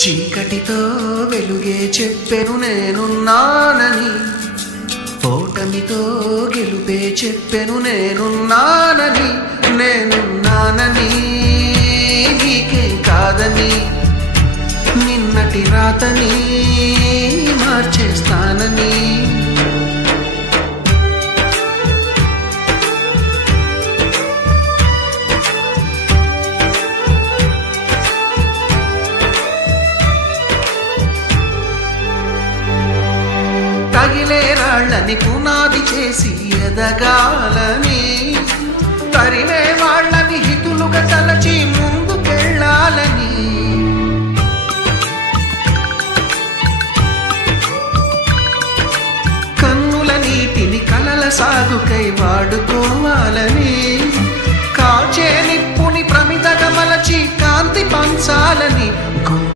చీకటితో వెలుగే చెప్పెను నేనున్నానని, ఓటమితో గెలుపే చెప్పెను నేనున్నానని. నేనున్నానని నీకే కాదని, నిన్నటి రాతని మార్చేస్తానని. తగిలే రాళ్ళని పునాది చేసి ఎదగాలని, తరిమే వాళ్ళని హితులుగా తలచి ముందుకెళ్ళాలని. కన్నుల నీటిని కలల సాగుకై వాడుకోవాలని.